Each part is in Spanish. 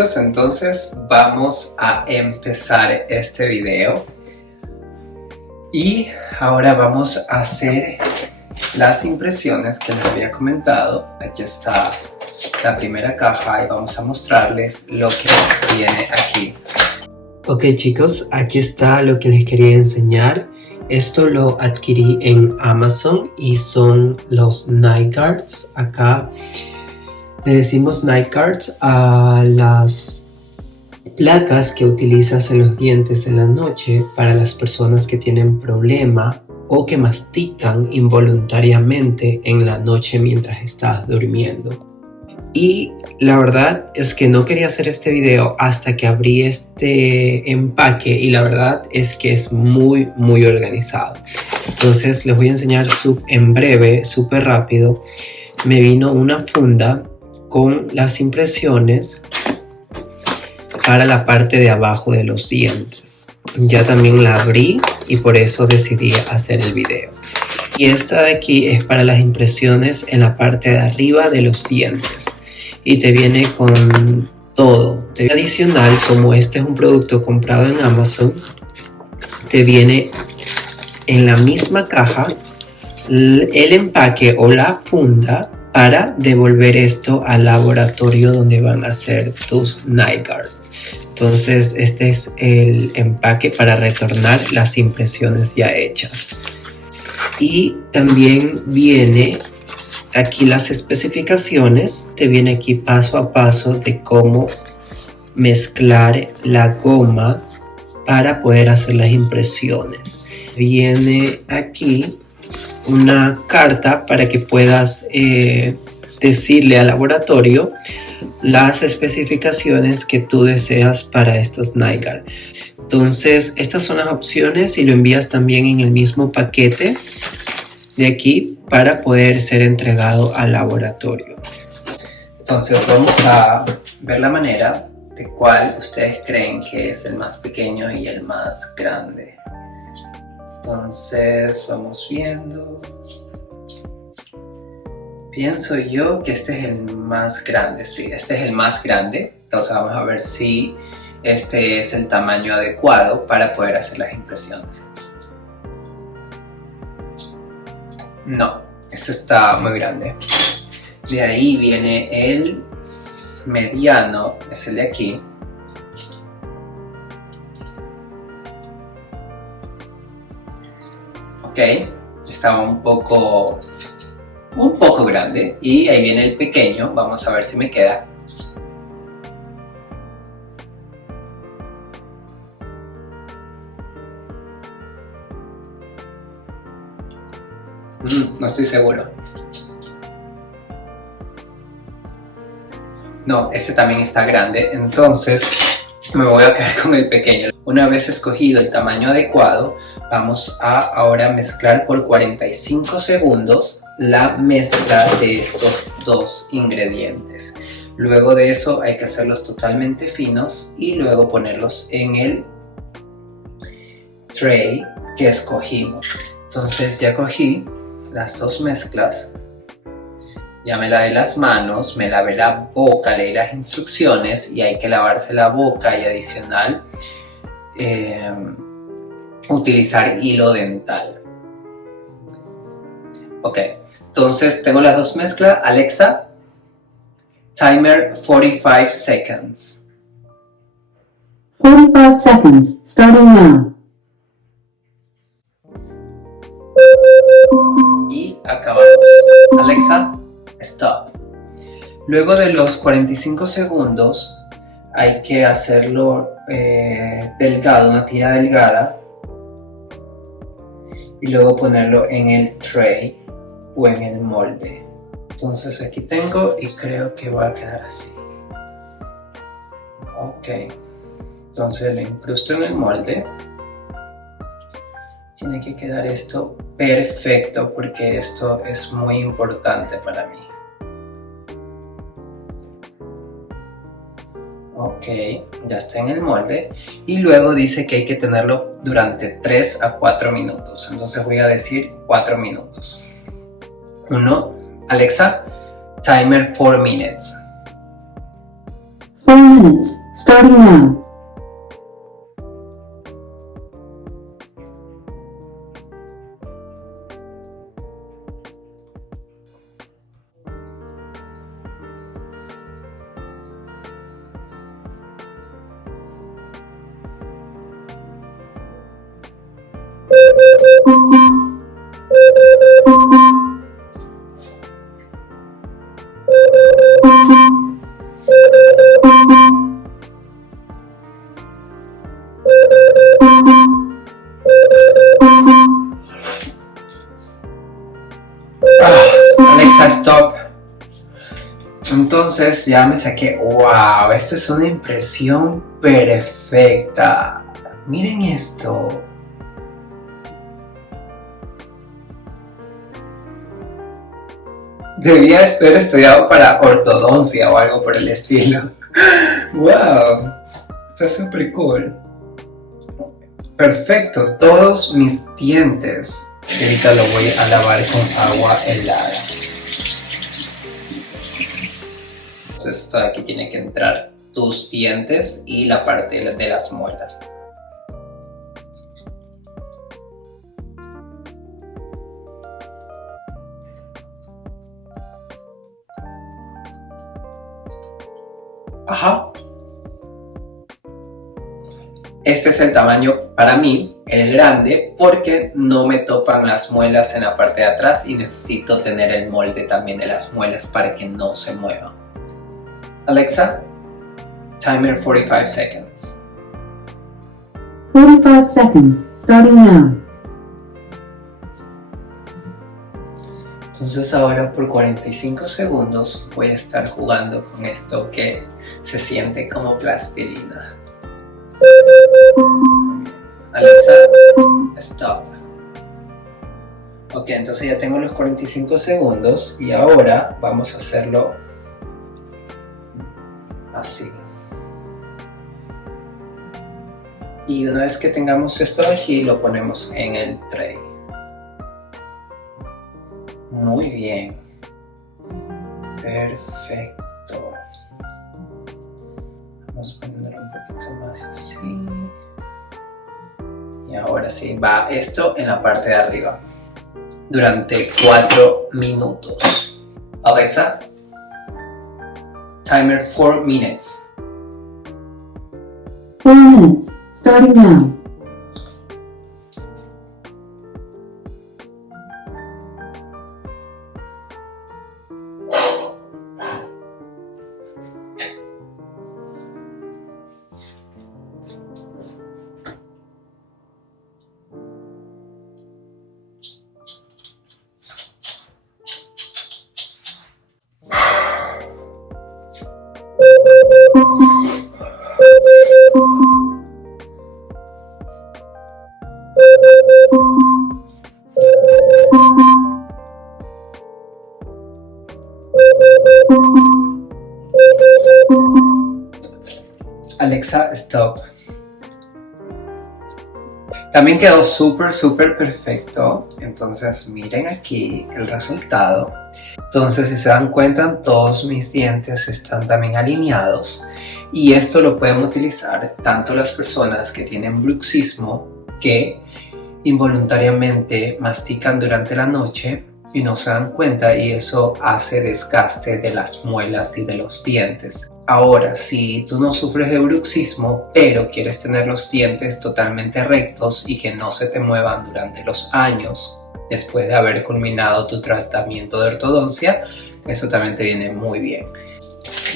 chicos, entonces vamos a empezar este video y ahora vamos a hacer las impresiones que les había comentado. Aquí está la primera caja y vamos a mostrarles lo que viene aquí. Ok chicos, aquí está lo que les quería enseñar. Esto lo adquirí en Amazon y son los night guards. Acá le decimos night guards a las placas que utilizas en los dientes en la noche para las personas que tienen problema o que mastican involuntariamente en la noche mientras estás durmiendo. Y la verdad es que no quería hacer este video hasta que abrí este empaque y la verdad es que es muy organizado. Entonces les voy a enseñar en breve, súper rápido. Me vino una funda con las impresiones para la parte de abajo de los dientes. Ya también la abrí y por eso decidí hacer el video. Y esta de aquí es para las impresiones en la parte de arriba de los dientes. Y te viene con todo. Adicional, como este es un producto comprado en Amazon, te viene en la misma caja el empaque o la funda para devolver esto al laboratorio donde van a hacer tus night guard. Entonces este es el empaque para retornar las impresiones ya hechas. Y también viene aquí las especificaciones, te viene aquí paso a paso de cómo mezclar la goma para poder hacer las impresiones. Viene aquí una carta para que puedas decirle al laboratorio las especificaciones que tú deseas para estos night guard. Entonces estas son las opciones y lo envías también en el mismo paquete de aquí para poder ser entregado al laboratorio. Entonces vamos a ver la manera de cuál ustedes creen que es el más pequeño y el más grande. Entonces vamos viendo. Pienso yo que este es el más grande, sí, este es el más grande. Entonces vamos a ver si este es el tamaño adecuado para poder hacer las impresiones. No, esto está muy grande. De ahí viene el mediano, es el de aquí. Ok, estaba un poco grande. Y ahí viene el pequeño, vamos a ver si me queda. No estoy seguro. No, este también está grande, entonces me voy a quedar con el pequeño. Una vez escogido el tamaño adecuado, vamos a ahora mezclar por 45 segundos la mezcla de estos dos ingredientes. Luego de eso hay que hacerlos totalmente finos y luego ponerlos en el tray que escogimos. Entonces ya cogí las dos mezclas, ya me lavé las manos, me lavé la boca, leí las instrucciones y hay que lavarse la boca y adicional utilizar hilo dental. Ok, entonces tengo las dos mezclas. Alexa, timer 45 seconds. 45 seconds, starting now. Y acabamos. Alexa, stop. Luego de los 45 segundos hay que hacerlo delgado, una tira delgada, y luego ponerlo en el tray o en el molde. Entonces aquí tengo y creo que va a quedar así. Ok, entonces lo incrusto en el molde. Tiene que quedar esto perfecto porque esto es muy importante para mí. Ok, ya está en el molde y luego dice que hay que tenerlo durante 3 a 4 minutos. Entonces voy a decir 4 minutos. 1. Alexa, timer 4 minutes. 4 minutes, starting now. Alexa, stop. Entonces ya me saqué. ¡Wow! Esta es una impresión perfecta. Miren esto. Debía haber estudiado para ortodoncia o algo por el estilo. ¡Wow! Está súper cool. Perfecto, todos mis dientes. Ahorita lo voy a lavar con agua helada. Entonces esto de aquí tiene que entrar tus dientes y la parte de las muelas. Ajá. Este es el tamaño para mí, el grande, porque no me topan las muelas en la parte de atrás y necesito tener el molde también de las muelas para que no se muevan. Alexa, timer 45 seconds. 45 seconds, starting now. Entonces ahora por 45 segundos voy a estar jugando con esto que se siente como plastilina. Alexa, stop. Ok, entonces ya tengo los 45 segundos y ahora vamos a hacerlo así. Y una vez que tengamos esto aquí, lo ponemos en el tray. Muy bien. Perfecto. Vamos a poner un poquito más así. Y ahora sí, va esto en la parte de arriba. Durante 4 minutos. Alexa, timer 4 minutes. 4 minutes, starting now. Alexa, stop. También quedó súper perfecto. Entonces miren aquí el resultado. Entonces si se dan cuenta, todos mis dientes están también alineados. Y esto lo pueden utilizar tanto las personas que tienen bruxismo, que involuntariamente mastican durante la noche y no se dan cuenta, y eso hace desgaste de las muelas y de los dientes. Ahora, si tú no sufres de bruxismo, pero quieres tener los dientes totalmente rectos y que no se te muevan durante los años después de haber culminado tu tratamiento de ortodoncia, eso también te viene muy bien.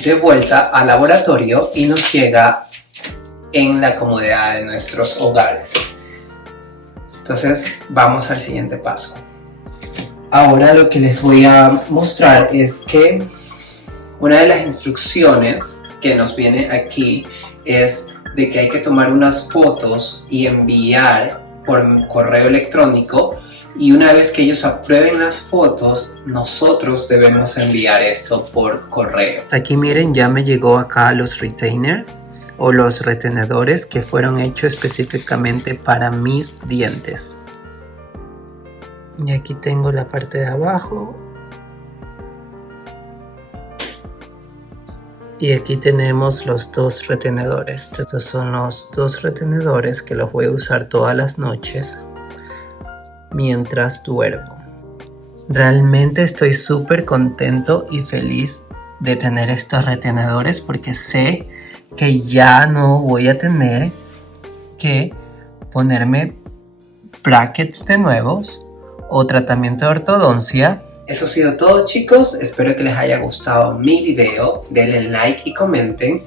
De vuelta al laboratorio y nos llega en la comodidad de nuestros hogares. Entonces vamos al siguiente paso. Ahora lo que les voy a mostrar es que una de las instrucciones que nos viene aquí es de que hay que tomar unas fotos y enviar por correo electrónico, y una vez que ellos aprueben las fotos, nosotros debemos enviar esto por correo. Aquí miren, ya me llegó acá los retainers o los retenedores que fueron hechos específicamente para mis dientes. Y aquí tengo la parte de abajo. Y aquí tenemos los dos retenedores. Estos son los dos retenedores que los voy a usar todas las noches mientras duermo. Realmente estoy súper contento y feliz de tener estos retenedores porque sé que ya no voy a tener que ponerme brackets de nuevos o tratamiento de ortodoncia. Eso ha sido todo, chicos. Espero que les haya gustado mi video. Denle like y comenten.